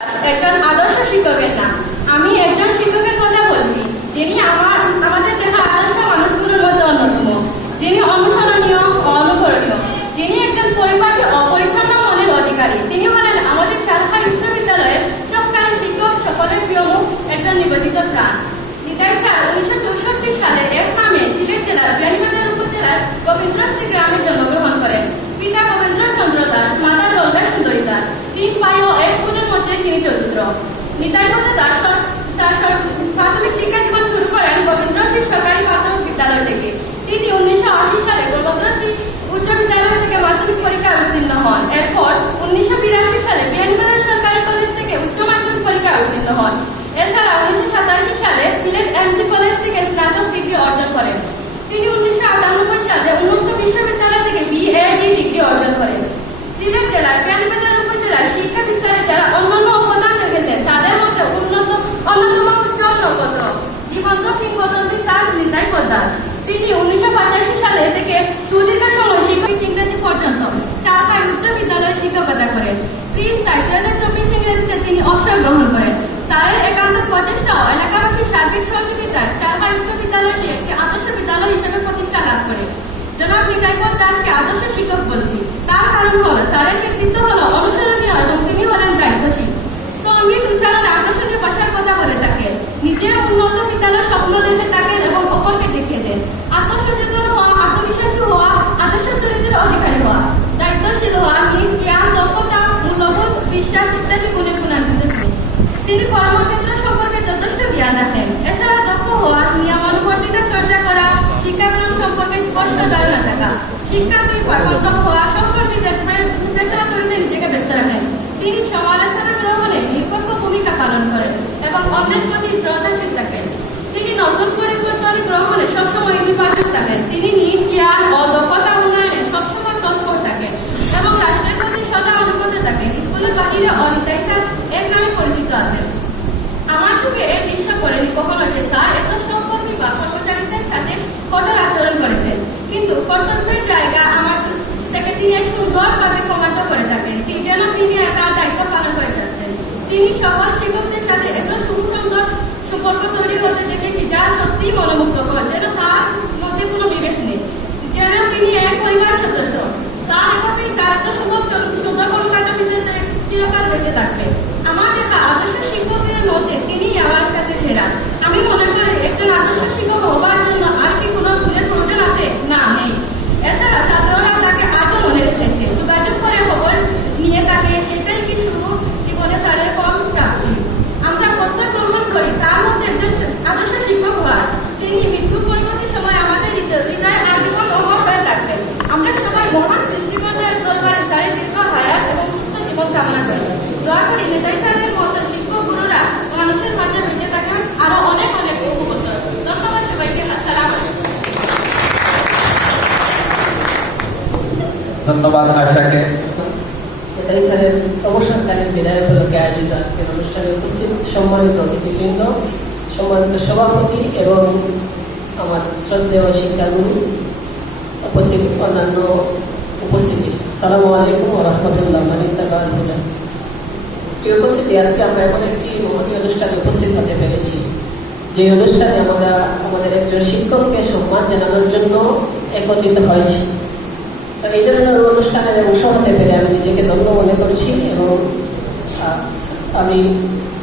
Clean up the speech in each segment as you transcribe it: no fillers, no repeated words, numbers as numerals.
একজন আদর্শ শিক্ষকের নাম। আমি একজন শিক্ষকের কথা বলছি, যিনি আমাদের দেখা আদর্শ মানুষগুলোর মধ্যে অন্যতম, যিনি অনুসরণীয় ও অনুকরণীয়, যিনি একজন পরিপাটি ও পরিচ্ছন্ন মনের অধিকারী। তিনি হলেন আমাদের চারখাই উচ্চ বিদ্যালয়ের সবকালীন শিক্ষক সকলের প্রিয় মুখ, একজন নিবেদিত প্রাণ। নিতাই স্যার 1964 সালে এক নামে সিলেট জেলার বিয়ানীবাজার উপজেলার গোবিন্দ্রশ্রী গ্রামে জন্মগ্রহণ করেন। পিতা গোবিন্দ্র চন্দ্র দাস, মাতা জলদা সুন্দরী দাস। 3 ভাই ও 1 বোনের মধ্যে তিনি চতুর্থ। নিতাই দাস প্রাথমিক শিক্ষা জীবন শুরু করেন গোবিন্দ্রশ্রী সরকারি প্রাথমিক বিদ্যালয় থেকে। তিনি 1980 সালে গোবিন্দ্রশ্রী উচ্চ বিদ্যালয় থেকে মাধ্যমিক পরীক্ষায় উত্তীর্ণ হন। এরপর 1982 সালে বিয়ানীবাজার সরকারি কলেজ থেকে উচ্চ মাধ্যমিক পরীক্ষায় উত্তীর্ণ হন। এছাড়া 1987 সালে সিলেট এমসি কলেজ থেকে স্নাতক ডিগ্রি অর্জন করেন। তিনি 1998 সালে উন্মুক্ত বিশ্ববিদ্যালয় থেকে বিএডি ডিগ্রি অর্জন করেন। সিলেট জেলার বিয়ানীবাজার উপজেলার শিক্ষা বিস্তারে যারা অন্যান্য অবদান রেখেছেন তাদের মধ্যে অন্যতম উজ্জ্বল নক্ষত্র জীবন্ত কিংবদন্তি স্যার নিতাই দাস। তিনি 1985 সালে থেকে সুদীর্ঘ সময় শিক্ষক ইংরেজি পর্যন্ত ঢাকায় উচ্চ বিদ্যালয়ে শিক্ষকতা করেন। 2024 ইংরেজিতে তিনি অবসর গ্রহণ করেন। স্যারের একান্ত প্রচেষ্টা ও এলাকাবাসীর সার্বিক সহযোগিতায় ঢাকায় উচ্চ বিদ্যালয়টি একটি আদর্শ বিদ্যালয় হিসেবে প্রতিষ্ঠা লাভ করে। জনাব নিতাই দাসকে আদর্শ শিক্ষক বলছি, তার কারণ হল স্যারের ব্যক্তিত্ব হল অনুসরণীয় এবং তিনি হলেন দায়িত্বশীল। সঙ্গীত উচ্চারণে আকর্ষণীয় ভাষার কথা বলে থাকেন, নিজে উন্নত বিদ্যালয়ের স্বপ্ন দেখে থাকেন এবং অপরকে দেখিয়ে দেন। আত্মসচেতন হওয়া, আত্মবিশ্বাসী হওয়া, আদর্শ চরিত্রের অধিকারী হওয়া, দায়িত্বশীল হওয়া, নিজ জ্ঞান, দক্ষতা, মূল্যবোধ, বিশ্বাস ইত্যাদি গুণে গুণান্বিত। তিনি কর্মক্ষেত্র সম্পর্কে যথেষ্ট জ্ঞান রাখেন। এছাড়া দক্ষ হওয়া, নিয়মানুবর্তিতা চর্চা করা, শিক্ষাক্রম সম্পর্কে স্পষ্ট ধারণা থাকা, শিক্ষার্থীর পাঠ্যক্রম হওয়া সম্পর্কে পেশারা তৈরিতে নিজেকে ব্যস্ত রাখেন। তিনি সমালোচনা গ্রহণে নিরপেক্ষ ভূমিকা পালন করেন এবং অন্যের প্রতি শ্রদ্ধাশীল থাকেন। তিনি নতুন পরিবর্তন গ্রহণে সবসময় ইতিবাচক থাকেন। তিনি নিজ জ্ঞান ও দক্ষতা উন্নয়নে সবসময় তৎপর থাকেন এবং রাষ্ট্রের প্রতি সদা অনুগত থাকেন। স্কুলের বাহিরে অনিতাই স্যার এর নামে পরিচিত আছেন। আমার চোখে এই দৃশ্য পড়েনি কখনো যে স্যার এত সহকর্মী বা কর্মচারীদের সাথে কঠোর আচরণ করেছেন, কিন্তু কর্তব্যের জায়গা আমার থেকে তিনি সুন্দরভাবে কমান্ড করে থাকেন, যেন তিনি তার দায়িত্ব পালন করে যাচ্ছেন। তিনি সকল শিক্ষকদের সাথে এত সুন্দর সম্পর্ক তৈরি হতে দেখেছি যা সত্যি মনোমুগ্ধকর, যেন তার মধ্যে কোনো বিভেদ নেই, যেন তিনি এক পরিবার সদস্য। তার এভাবেই তার এত সুন্দর কর্মকাণ্ডবিদ্যাতে চিরকাল বেঁচে থাকবে। আমার দেখা আদর্শ শিক্ষকের মধ্যে তিনি আমার কাছে সেরা। আমি মনে করি একজন আদর্শ শিক্ষক হবার জন্য আর কি কোনো গুণের প্রয়োজন আছে? না, নেই। এছাড়া ছাত্ররা তাকে আজও মনে রেখেছে, যোগাযোগ করে খবর নিয়ে থাকে, সেটাই কি শুরু জীবনে স্যারের কম প্রাপ্তি। আমরা প্রত্যয় গ্রহণ করি তার মধ্যে একজন আদর্শ শিক্ষক হওয়ার। তিনি মৃত্যু পরবর্তী সময় আমাদের হৃদয়ে আজীবন অমর হয়ে থাকবেন। আমরা সবাই মহান সৃষ্টিকর্তার দরবারে স্যারের দীর্ঘ হায়াত এবং সুস্থ জীবন কামনা করি। দয়া করি নিতাই স্যারের মতো শিক্ষক গুরুরা মানুষের মাঝে বেঁচে থাকেন আরো অনেক অনেক বহু বছর। ধন্যবাদ সবাইকে। আসসালামু আলাইকুম। ধন্যবাদ আশাকে। নিতাই স্যারের অবসরকালীন বিদায় উপলক্ষে আয়োজিত আজকের অনুষ্ঠানে উপস্থিত সম্মানিত অতিথিবৃন্দ, সম্মানিত সভাপতি এবং আমার শ্রদ্ধেয় শিক্ষাগুরু, উপস্থিত অন্যান্য উপস্থিতি, আসসালামু আলাইকুম ওয়া রাহমাতুল্লাহ। প্রিয় উপস্থিতি, আজকে আমরা এমন একটি মহতী অনুষ্ঠানে উপস্থিত হতে পেরেছি যে অনুষ্ঠানে আমরা আমাদের একজন শিক্ষককে সম্মান জানানোর জন্য একত্রিত হয়েছি। এই ধরনের অনুষ্ঠানে অংশ হতে পেরে আমি নিজেকে ধন্য মনে করছি এবং আমি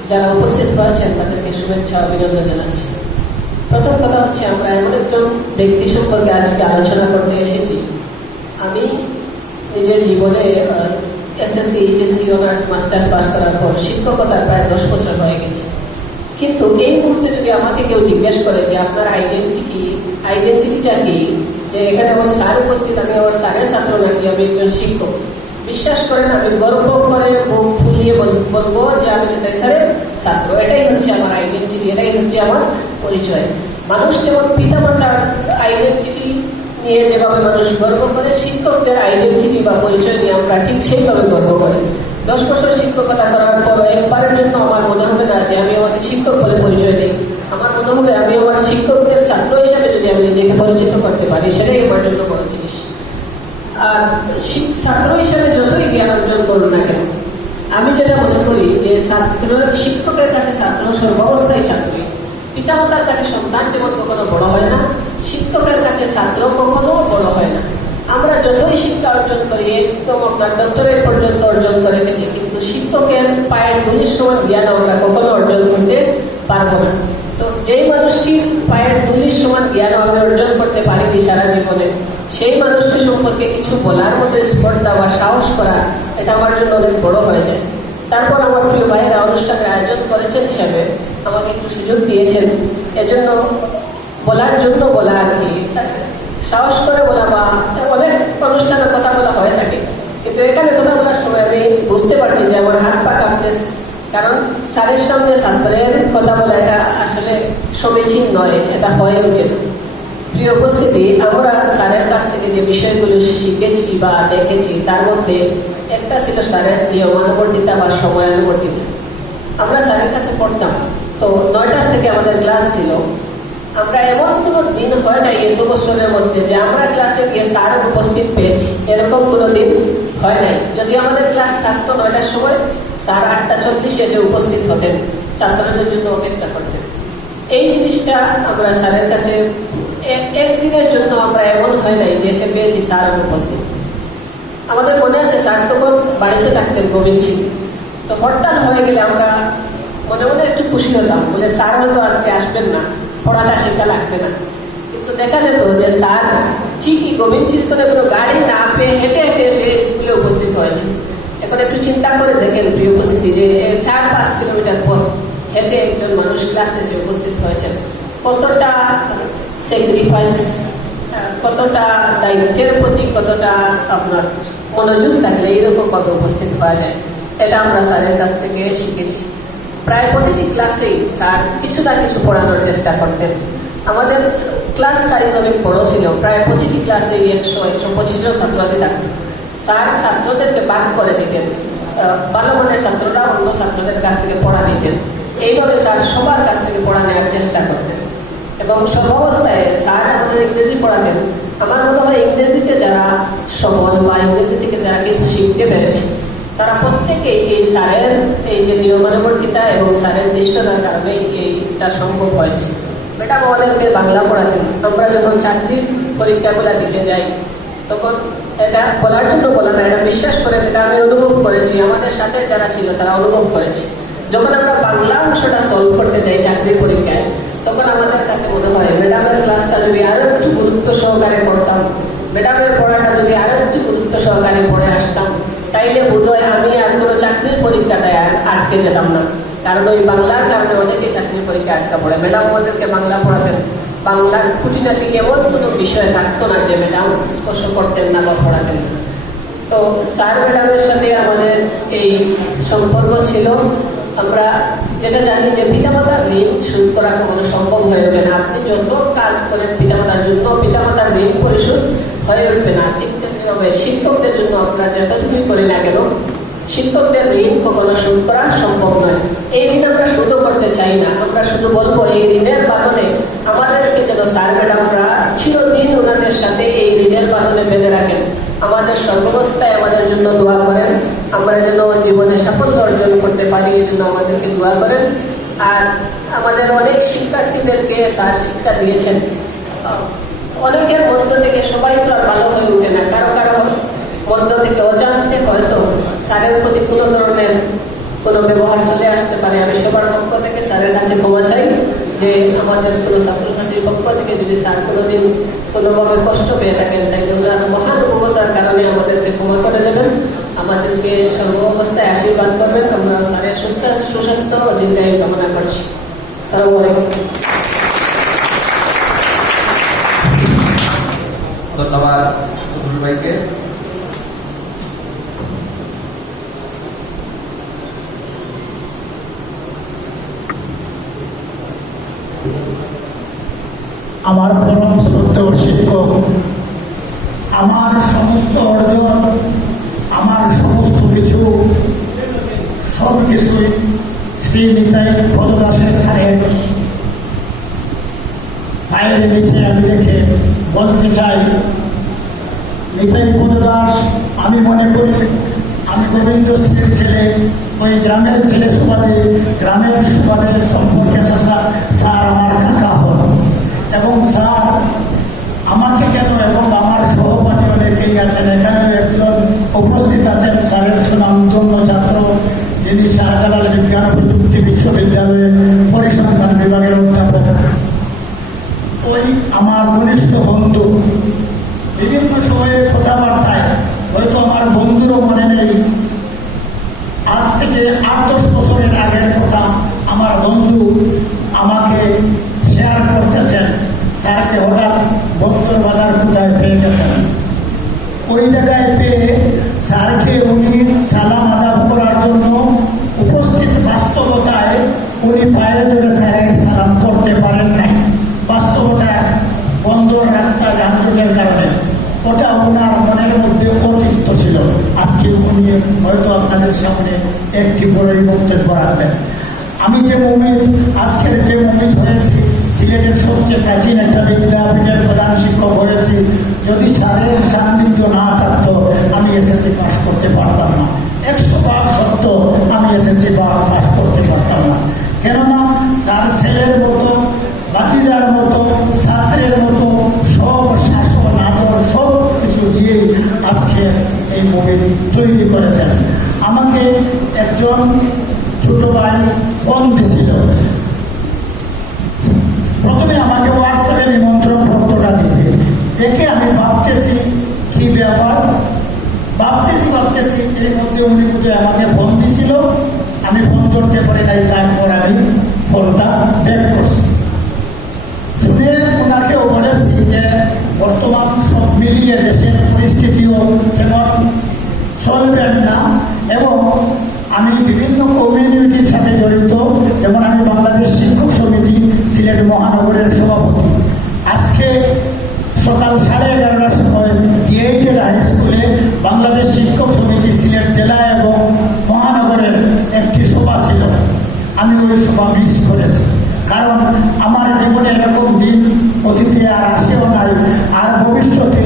যারা উপস্থিত হয়েছেন তাদেরকে শুভেচ্ছা অভিনন্দন জানাচ্ছি। প্রথম কথা হচ্ছে, আমরা এমন একজন ব্যক্তি সম্পর্কে আজকে আলোচনা করতে এসেছি। আমি নিজের জীবনে SSC, HSC, honours, masters pass করার পর শিক্ষকতার প্রায় 10 বছর হয়ে গেছে। কিন্তু এই মুহূর্তে যদি আমাকে কেউ জিজ্ঞেস করে যে আপনার আইডেন্টিটিটা কি, যে এখানে আমার স্যার উপস্থিত, আমি আমার স্যারের ছাত্র নাকি আমি একজন শিক্ষক, বিশ্বাস করেন আমি গর্ব করে মুখ ফুলিয়ে বলবো যে আমি নিতাই স্যারের ছাত্র। এটাই হচ্ছে আমার আইডেন্টিটি, এটাই হচ্ছে আমার পরিচয়। মানুষ যেমন পিতামাতার আইডেন্টিটি নিয়ে যেভাবে মানুষ গর্ব করে, শিক্ষকদের আইডেন্টিটি বা পরিচয় নিয়ে আমরা ঠিক সেইভাবে গর্ব করি। 10 বছর শিক্ষকতা করার পর একবারের জন্য আমার মনে হবে না যে আমি আমাকে শিক্ষক বলে পরিচয় দিই। আমার মনে হবে আমি আমার শিক্ষকদের ছাত্র হিসাবে যদি আমি নিজেকে পরিচিত করতে পারি, সেটাই আমার জন্য বড় জিনিস। আর ছাত্র হিসাবে যতই জ্ঞান অর্জন করুন না কেন, আমি যেটা মনে করি যে ছাত্র সর্বাবস্থায় ছাত্রী। পিতামাতার কাছে সন্তান যেমন কখনো বড় হয় না, শিক্ষকের কাছে ছাত্র কখনো বড় হয় না। আমরা যতই শিক্ষা অর্জন করি, একদম আপনার ডক্টরেট পর্যন্ত অর্জন করে ফেলি, কিন্তু শিক্ষকের পায়ের ধুলির সমান জ্ঞান আমরা কখনো অর্জন করতে পারবো না। তো যেই মানুষটির পায়ের ধুলির সমান জ্ঞান আমরা অর্জন করতে পারিনি সারা জীবনে, সেই মানুষটি সম্পর্কে কিছু বলার মতো স্পর্ধা বা সাহস করা, এটা আমার জন্য অনেক বড় হয়ে যায়। তারপর আমার প্রিয় ভাইয়েরা অনুষ্ঠানের আয়োজন করেছেন হিসাবে আমাকে একটু সুযোগ দিয়েছেন, এজন্য বলার জন্য বলা আর কি, সাহস করে বলা বা অনেক অনুষ্ঠানে কথা বলা হয়ে থাকে, কিন্তু এখানে কথা বলার সময় আমি বুঝতে পারছি যে আমার হাত পা কাঁপতেছে, কারণ স্যারের সামনে ছাত্রের কথা বলা এটা আসলে সমীচীন নয়, এটা হয়ে ওঠে না। প্রিয় উপস্থিতি, আমরা স্যারের কাছ থেকে যে বিষয়গুলো শিখেছি বা দেখেছি তার মধ্যে একটা ছিল স্যারের নিয়মানুবর্তিতা বা সময়ানুবর্তিতা। আমরা স্যারের কাছে পড়তাম, তো 9টা থেকে আমাদের ক্লাস ছিল। আমরা এমন কোনো দিন হয় না এত বছরের মধ্যে যে আমরা ক্লাসে গিয়ে স্যার উপস্থিত পেয়েছি, এরকম কোনো দিন হয় নাই। যদি আমাদের ক্লাস থাকতো 9টার সময়, স্যার 8:40 এসে উপস্থিত হতেন, ছাত্রদের জন্য অপেক্ষা করতেন। এই জিনিসটা আমরা স্যারের কাছে একদিনের জন্য আমরা এমন হয় নাই যে এসে পেয়েছি স্যার উপস্থিত। আমাদের মনে আছে স্যার তখন বাড়িতে থাকতেন গোবিন্দ, তো হঠাৎ হয়ে গেলে আমরা মনে মনে একটু খুশি হতাম, বলে স্যার হয়তো আজকে আসবেন না, পড়াটা শেখা লাগবে না। কিন্তু দেখা যেত যে স্যার ঠিকই গোবিন্দ চিন্তনে কোনো গাড়ি না পেয়ে হেঁটে হেঁটে এসে স্কুলে উপস্থিত হয়েছে। এখন একটু চিন্তা করে দেখেন প্রিয় উপস্থিতি, যে 4-5 কিলোমিটার পর হেঁটে একজন মানুষ ক্লাসে এসে উপস্থিত হয়েছেন, কতটা স্যাক্রিফাইস, কতটা দায়িত্বের প্রতি কতটা আপনার মনোযোগ থাকলে এইরকম ভাবে উপস্থিত পাওয়া যায়। এটা আমরা স্যারের কাছ থেকে শিখেছি। প্রায় প্রতিটি ক্লাসেই স্যার কিছু না কিছু পড়ানোর চেষ্টা করতেন। আমাদের ক্লাস সাইজ অনেক বড় ছিল, প্রায় প্রতিটি ক্লাসে 100-125 জন ছাত্রদের থাকতেন। স্যার ছাত্রদেরকে ভাগ করে দিতেন, ভালো মানের ছাত্ররা অন্য ছাত্রদের কাছ থেকে পড়া দিতেন। এইভাবে স্যার সবার কাছ থেকে পড়া নেওয়ার চেষ্টা করতেন এবং সর্বাবস্থায় স্যার আমাদের ইংরেজি পড়াতেন। আমার মনে হয় ইংরেজিতে যারা সবল বা ইংরেজি থেকে যারা কিছু শিখতে পেরেছে, তারা প্রত্যেকেই এই স্যারের এই যে নিয়মানুবর্তিতা এবং স্যারের নিষ্ঠতার কারণে এইটা সম্ভব হয়েছে। ম্যাডাম আমাদেরকে বাংলা পড়াতেন। আমরা যখন চাকরির পরীক্ষাগুলো দিতে যাই, তখন এটা বলার জন্য বলা না, এটা বিশ্বাস করে, এটা আমি অনুভব করেছি, আমাদের সাথে যারা ছিল তারা অনুভব করেছে। যখন আমরা বাংলা অংশটা সলভ করতে যাই চাকরির পরীক্ষায়, তখন আমাদের কাছে মনে হয় ম্যাডামের ক্লাসটা যদি আরো একটু গুরুত্ব সহকারে করতাম, ম্যাডামের পড়াটা যদি আরো একটু গুরুত্ব সহকারে পড়ে আসতাম, তাইলে বোধহয় আমি আর কোনো চাকরির পরীক্ষাটায় আটকে যেতাম না। কারণ ওই বাংলার কারণে অনেকে চাকরির পরীক্ষা আটকা পড়ে। ম্যাডাম আমাদেরকে বাংলা পড়াতেন, বাংলার খুঁটিনাটি এমন কোনো বিষয় থাকতো না যে ম্যাডাম স্পর্শ করতেন না বা পড়াতেন না। তো স্যার ম্যাডামের সাথে আমাদের এই সম্পর্ক ছিল। আমরা যেটা জানি যে পিতামাতার ঋণ শোধ করা কখনো সম্ভব হয়ে ওঠে না। আপনি যত কাজ করেন পিতামাতার জন্য, পিতামাতার ঋণ পরিশোধ হয়ে উঠবে না। ঠিক তেমনি শিক্ষকদের জন্য আমরা যতটুকুই করি না কেন, শিক্ষকদের ঋণ কখনো শোধ করা সম্ভব নয়। এই ঋণ আমরা শোধও করতে চাই না। আমরা শুধু বলবো এই ঋণের বাদলে আমাদেরকে যেন স্যার ম্যাডামরা চিরদিন ওনাদের সাথে এই ঋণের বাদলে বেঁধে রাখেন। আমাদের সর্বাবস্থায় আমাদের জন্য দোয়া করেন, আমরা যেন জীবনে সাফল্য অর্জন করতে পারি, এই জন্য আমাদেরকে দোয়া করেন। আর আমাদের অনেক শিক্ষার্থীদেরকে স্যার শিক্ষা দিয়েছেন। অনেকের মধ্য থেকে সবাই তো আর ভালো হয়ে উঠে না, কারো কারো মধ্য থেকে অজান্তে হয়তো স্যারের প্রতি কোনো ধরনের কোনো ব্যবহার চলে আসতে পারে। আমি সবার পক্ষ থেকে স্যারের কাছে ক্ষমা চাই যে আমাদের কোনো ছাত্রছাত্রীর পক্ষ থেকে যদি স্যার কোনোদিন কোনোভাবে কষ্ট পেয়ে থাকেন, তাইলে ওনার মহানুভবতার কারণে আমাদেরকে ক্ষমা করে দেবেন, আমাদেরকে সর্ব অবস্থায় আশীর্বাদ করবেন। আমরা স্যারের সুস্বাস্থ্য ও দীর্ঘায়ু কামনা করছি। আসসালামু আলাইকুম। ধন্যবাদ ভাইকে। আমার পরম শ্রদ্ধেয় শিক্ষক, আমার সমস্ত অর্জন, আমার সমস্ত কিছু সব কিছুই শ্রী নিতাই পদদাসের স্যারের পায়ের নিচে আমি রেখে বলতে চাই, নিতাই পদদাস, আমি মনে করি আমি গোবিন্দ শ্রীর ছেলে, ওই গ্রামের ছেলে সুবাদে, গ্রামের সুবাদের সম্পর্ক শাহজালাল বিজ্ঞান ও প্রযুক্তি বিশ্ববিদ্যালয়ের পরিসংখ্যান বিভাগের অধ্যাপক। ওই আমার ঘনিষ্ঠ বন্ধু, বিভিন্ন সময়ে কথাবার্তায় হয়তো আমার বন্ধুরও মনে নেই, আজ থেকে 8-10 বছরের আগের কথা আমার বন্ধু আমাকে শেয়ার করতেছেন। স্যারকে হঠাৎ বন্দর বাজার কোথায় পেয়ে গেছেন। ওই জায়গায় পেয়ে স্যারকে উনি সালাম আদাব করার জন্য উপস্থিত বাস্তবতায় উনি বাইরে ধরে স্যারের সালাম করতে পারেন নাই। বাস্তবতায় বন্দর রাস্তা যানজটের কারণে ওটা ওনার মনের মধ্যে অতিষ্ঠ ছিল। আজকে উনি হয়তো আপনাদের সামনে একটি বড়ই বক্তব্য রাখবেন। আমি যে মুমিত, আজকের যে মুমিত হয়েছি, সিলেটের সবচেয়ে প্রাচীন একটা বিদ্যাপীঠের প্রধান শিক্ষক হয়েছি। যদি স্যারের সান্নিধ্য না থাকতো আমি এসএসসি পাস করতে পারতাম না। 100% সত্য, আমি এসএসসি পাস করতে পারতাম না। কেননা স্যার ছেলের মতো, বাতিজার মতো, ছাত্রের মতো সব শাসন আদর সব কিছু দিয়ে আজকে এই মুভি তৈরি করেছেন। আমাকে একজন ছোট ভাই ফোন দিয়েছিল। প্রথমে আমাকে হোয়াটসঅ্যাপে নিমন্ত্রণ পত্রটা দিয়েছে, দেখে আমি ভাবতেছি কি ব্যাপার, ভাবতেছি এর মধ্যে উনি বুঝে আমাকে ফোন দিয়েছিল। আমি ফোন করতে পারি নাই, তারপর আমি ফোনটা ব্যাক করছি। শুনে ওনাকেও বলেছি যে বর্তমান সব মিলিয়ে দেশের পরিস্থিতিও তেমন চলবেন না এবং আমি বিভিন্ন কমিউনিটির সাথে জড়িত। যেমন আমি বাংলাদেশ শিক্ষক সমিতি সিলেট মহানগরের সভাপতি। আজকে সকাল 11:30টার সময় ডিএইটেড হাই স্কুলে বাংলাদেশ শিক্ষক সমিতি সিলেট জেলা এবং মহানগরের একটি সভা ছিল। আমি ওই সভা মিস করেছি, কারণ আমার জীবনে এরকম দিন অতীতে আর আসেও নাই, আর ভবিষ্যতে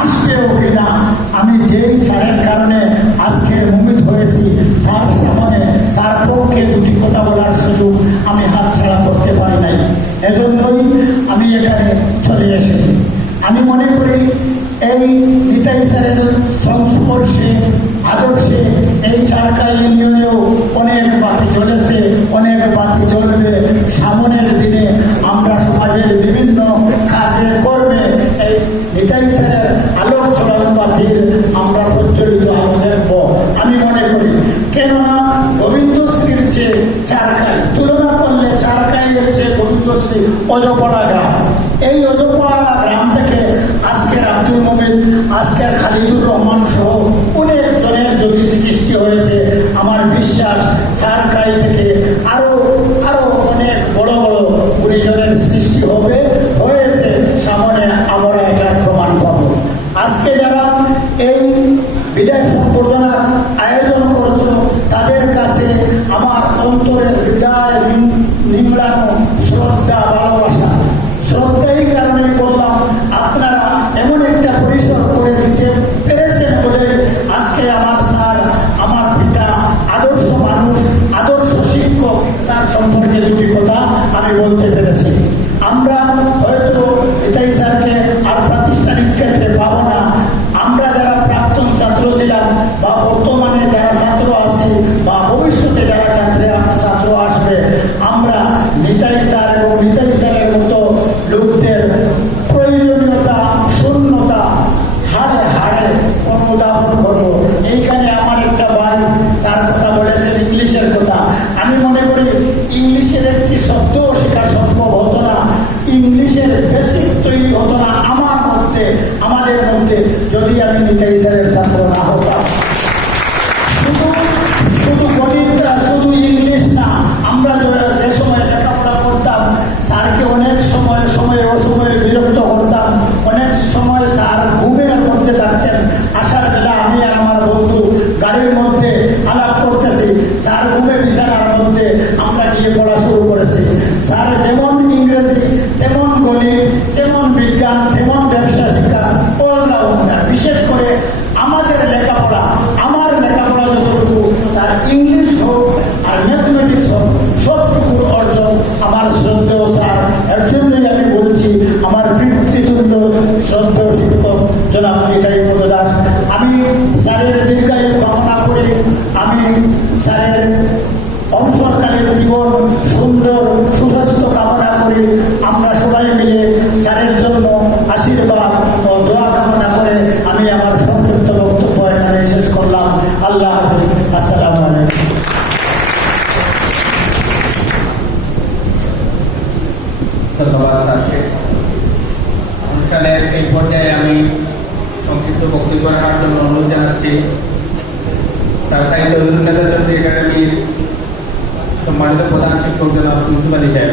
আসবেও কিনা। আমি যেই স্যারের কারণে আজকের মুমিত হয়েছি, তার সামনে তার পক্ষে দুটি কথা বলার সুযোগ আমি হাতছাড়া করতে পারি নাই। এজন্যই আমি এখানে চলে এসেছি। আমি মনে করি এই নিতাই স্যারের সংস্পর্শে আদর্শে এই চারকা ইউনিয়নেও অনেক বাতি জ্বলেছে, অনেক বাতি জ্বলবে। সামনের দিনে আমরা সমাজের বিভিন্ন কাজে করবে এই নিতাই স্যারের আলোক ছড়ানো বাতির আমরা প্রজ্বলিত আলো দেখব আমি মনে করি। কেননা গোবিন্দশ্রীর চেয়ে চারকাই তুলনা করলে চারকাই হচ্ছে গোবিন্দশ্রী অজপাড়া গ্রাম। এই অজপাড়া গ্রাম থেকে আজকের আব্দুল মোমিন, আজকের খালিদুর রহমান সহ অনেক জনের যদি সৃষ্টি হয়েছে, আমার বিশ্বাস চারকাই থেকে আরো অনেক বড় বড় গুণীজনের সৃষ্টি হবে, হয়েছে। সামনে আমরা এটার প্রমাণ পাব। আজকে যারা এই বিদায় সম্বর্ধনা আয়োজন করছো তাদের কাছে আমার অন্তরের বিদায় নিংড়ানো শ্রদ্ধা, ভালোবাসা। শ্রদ্ধাই কারণে বললাম, আপনারা এমন একটা পরিসর করে দিতে পেরেছেন বলে আজকে আমার স্যার, আমার পিতা, আদর্শ মানুষ, আদর্শ শিক্ষক, তার সম্পর্কে দুটি কথা আমি বলতে পেরেছি। আমরা হয়তো এটাই স্যারকে আর প্রাতিষ্ঠানিক ক্ষেত্রে পাবো না। আমরা যারা প্রাক্তন ছাত্র ছিলাম বা বর্তমানে যারা ছাত্র আছি বা ভবিষ্যতে যারা ছাত্র আসবে, আমরা নিতাই স্যার এবং নিতাই স্যারের মতো লোকদের প্রয়োজনীয়তা, শূন্যতা হাড়ে হাড়ে অনুধাবন করবো। এইখানে আমার একটা ভাই তার কথা বলেছেন ইংলিশের কথা। আমি মনে করি ইংলিশের একটি শব্দ শেখা সম্ভব হতো না, ইংলিশের বেসিক তৈরি হতো না আমার মধ্যে, আমাদের মধ্যে, যদি আমি নিতাই স্যারের ছাত্র না হতাম। শুধু গণিতটা, শুধু ইংলিশ না, আমরা যে সময় লেখাপড়া করতাম স্যারকে অনেক সময় অসময়ে বিরক্ত করতাম। অনেক সময় স্যার ঘুমের মধ্যে থাকতেন। আসার বেলা আমি আর আমার বন্ধু গাড়ির মধ্যে আলাপ করতেছি, স্যার ঘুমে বিছানার মধ্যে আমরা গিয়ে পড়া শুরু করেছি। স্যার যেমন ইংরেজি, তেমন গণিত, তেমন বিজ্ঞান, তেমন ব্যবসা শিক্ষা, অলরাউন্ডার। বিশেষ করে আমাদের লেখাপড়া, আমার লেখাপড়া যতটুকু, তার ইংলিশ হোক আর ম্যাথমেটিক্স হোক, সবটুকুর অর্জন আমার শ্রদ্ধেয় স্যার। এর জন্যই আমি বলছি আমার পিতৃতুল্য শ্রদ্ধেয় শিক্ষক জনাব নিতাই দাস। আমি স্যারের দীর্ঘায়ু কামনা করি। আমি স্যারের অবসরকালীন জীবন সুন্দর সুস্বাস্থ্য কামনা করি। আমরা সবাই মিলে স্যারের জন্য আশীর্বাদ ও দোয়া কামনা করে আমি আমার সংক্ষিপ্ত বক্তব্য এখানে শেষ করলাম। আল্লাহ হাফিজ। আসসালামু আলাইকুম। ধন্যবাদ স্যারকে। অনুষ্ঠানের এই পর্যায়ে আমি সংক্ষিপ্ত বক্তব্য রাখার জন্য অনুরোধ জানাচ্ছি রাজশাহী চৌধুরী একাডেমির সম্মানিত প্রধান শিক্ষক জনাব ইউসুফ আলী সাহেব।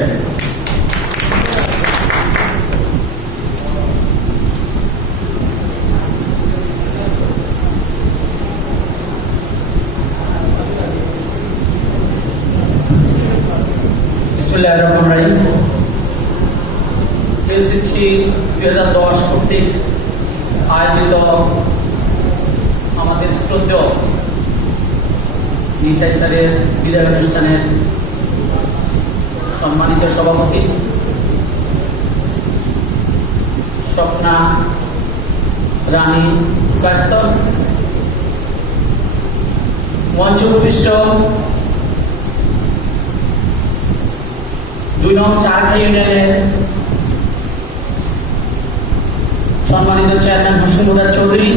বিসমিল্লাহির রহমানির রহিম। এসএসসি 2010 কর্তৃক আয়োজিত আমাদের শ্রদ্ধেয় নিতাই স্যারের বিদায় অনুষ্ঠানের সম্মানিত সভাপতি স্বপ্না রানী কাস্তর, মঞ্চ ভূমিষ্ঠ 2 নং চারখাই ইউনিয়নের সম্মানিত চেয়ারম্যান হোসেন মুরাদ চৌধুরী,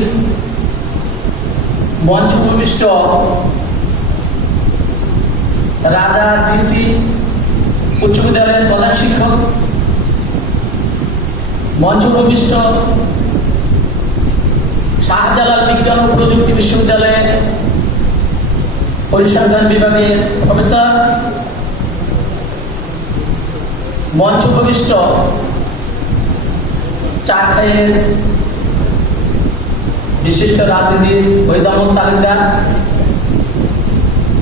মঞ্চ ভূমিষ্ঠ রাজা জিসি উচ্চ বিদ্যালয়ের প্রধান শিক্ষক, মঞ্চ ভূমিষ্ঠ শাহজালাল বিজ্ঞান ও প্রযুক্তি বিশ্ববিদ্যালয়ের পরিসংখ্যান বিভাগের প্রফেসর, মঞ্চ ভূমিষ্ঠ চারখাইয়ের বিশিষ্ট রাজনীতির বৈদামত তালুকদার,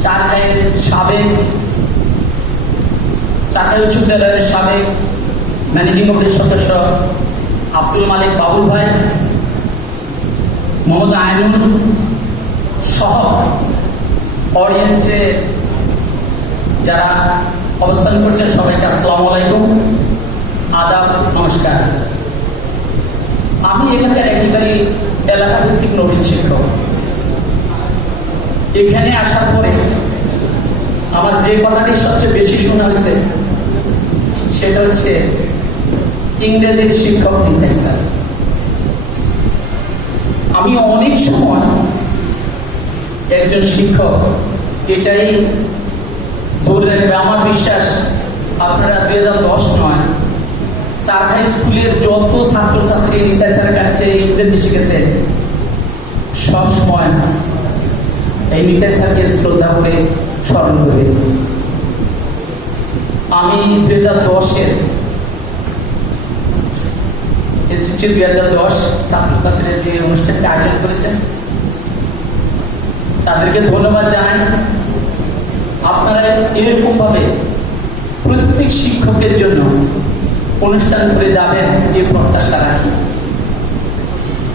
চারখাইয়ের সাবেক চারখাই উচ্চ বিদ্যালয়ের সাবেক ম্যানেজিং কমিটির সদস্য আব্দুল মালিক বাবুল ভাই, মোহাম্মদ আইনুল সহ অডিয়েন্সে যারা অবস্থান করছেন সবাইকে আসসালামু আলাইকুম, আদাব, নমস্কার। আমি এলাকার একেবারে এলাকাভিত্তিক নবীন শিক্ষক। এখানে আসার পরে আমার যে কথাটি সবচেয়ে বেশি শোনা হয়েছে সেটা হচ্ছে ইংরেজির শিক্ষক নিতাই স্যার। আমি অনেক সময় একজন শিক্ষক এটাই ধরে রাখবে, আমার বিশ্বাস আপনারা 2010 নয়, চারখাই স্কুলের যত ছাত্রছাত্রী নিতাই স্যারের কাছে ইংরেজি শিখেছে সব সময় এই নিতাই স্যারকে শ্রদ্ধা করে স্মরণ করে। আমি 2010-এর এসএসসি 2010 ছাত্রছাত্রীরা যে অনুষ্ঠানটি আয়োজন করেছেন তাদেরকে ধন্যবাদ জানাই। আপনারা এরকম ভাবে প্রত্যেক শিক্ষকের জন্য অনুষ্ঠান করে যাবেন এই প্রত্যাশা রাখি।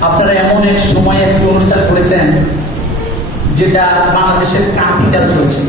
আপনারা এমন এক সময় একটি অনুষ্ঠান করেছেন যেটা বাংলাদেশের কাঁপিটা চলছে।